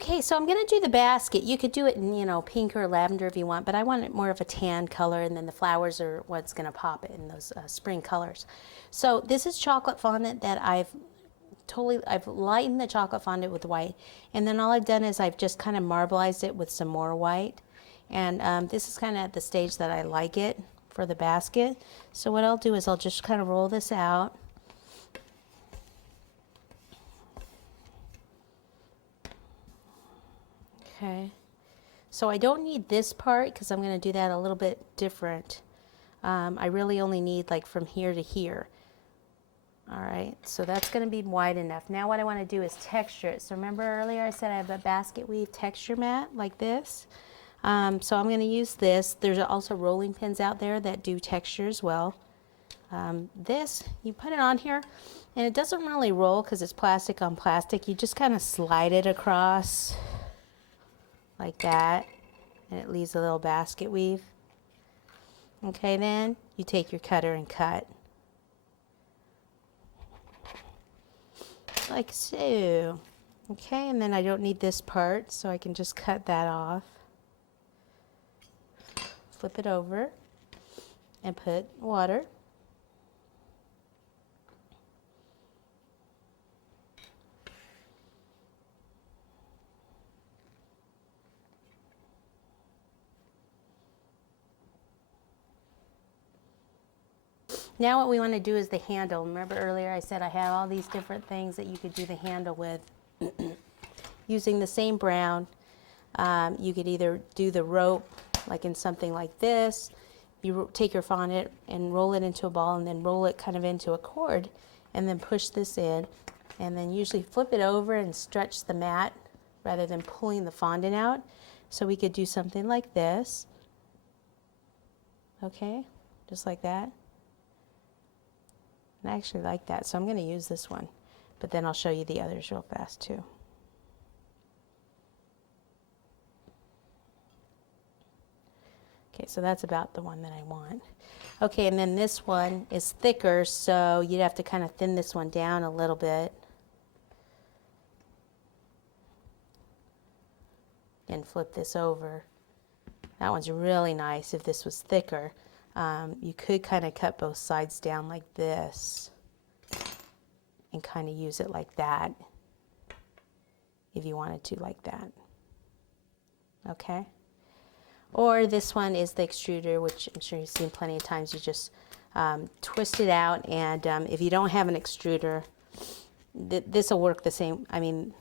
Okay, so I'm going to do the basket. You could do it in, you know, pink or lavender if you want, but I want it more of a tan color, and then the flowers are what's going to pop it in those spring colors. So this is chocolate fondant that I've lightened the chocolate fondant with white, and then all I've done is I've just kind of marbleized it with some more white. And this is kind of at the stage that I like it for the basket. So what I'll do is I'll just kind of roll this out. Okay, so I don't need this part because I'm going to do that a little bit different. I really only need like from here to here. All right, so that's going to be wide enough. Now what I want to do is texture it. So remember earlier I said I have a basket weave texture mat like this. So I'm going to use this. There's also rolling pins out there that do texture as well. This, you put it on here, and it doesn't really roll because it's plastic on plastic. You just kind of slide it across like that, and it leaves a little basket weave. Okay, then you take your cutter and cut. Like so. Okay, and then I don't need this part, so I can just cut that off. Flip it over and put water. Now what we want to do is the handle. Remember earlier I said I had all these different things that you could do the handle with. Using the same brown, you could either do the rope like in something like this. You take your fondant and roll it into a ball, and then roll it kind of into a cord, and then push this in, and then usually flip it over and stretch the mat rather than pulling the fondant out. So we could do something like this. Okay, just like that. And I actually like that, so I'm going to use this one, but then I'll show you the others real fast too. Okay, so that's about the one that I want. Okay, and then this one is thicker, so you'd have to kind of thin this one down a little bit. And flip this over. That one's really nice if this was thicker. You could kind of cut both sides down like this and kind of use it like that if you wanted to, like that. Okay? Or this one is the extruder, which I'm sure you've seen plenty of times. You just twist it out, and if you don't have an extruder, this will work the same. I mean,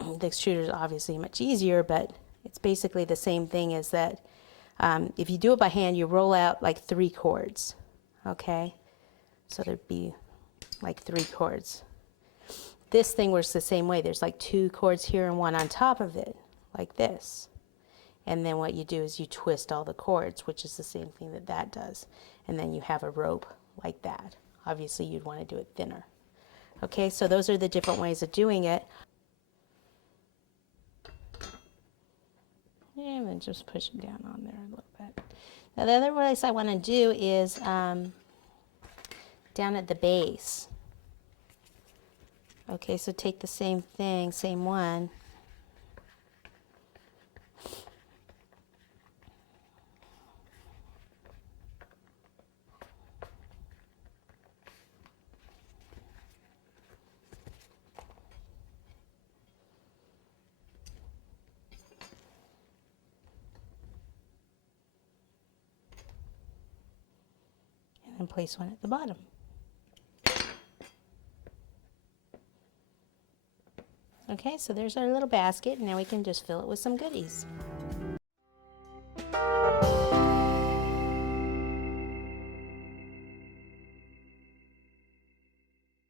the extruder is obviously much easier, but it's basically the same thing as that. If you do it by hand, you roll out like 3 cords, okay? So there'd be like 3 cords. This thing works the same way. There's like 2 cords here and 1 on top of it, like this. And then what you do is you twist all the cords, which is the same thing that that does. And then you have a rope like that. Obviously, you'd want to do it thinner. Okay, so those are the different ways of doing it. And then just push it down on there a little bit. Now the other place I want to do is down at the base. Okay, so take the same thing, same one. And place one at the bottom. Okay, so there's our little basket. Now we can just fill it with some goodies.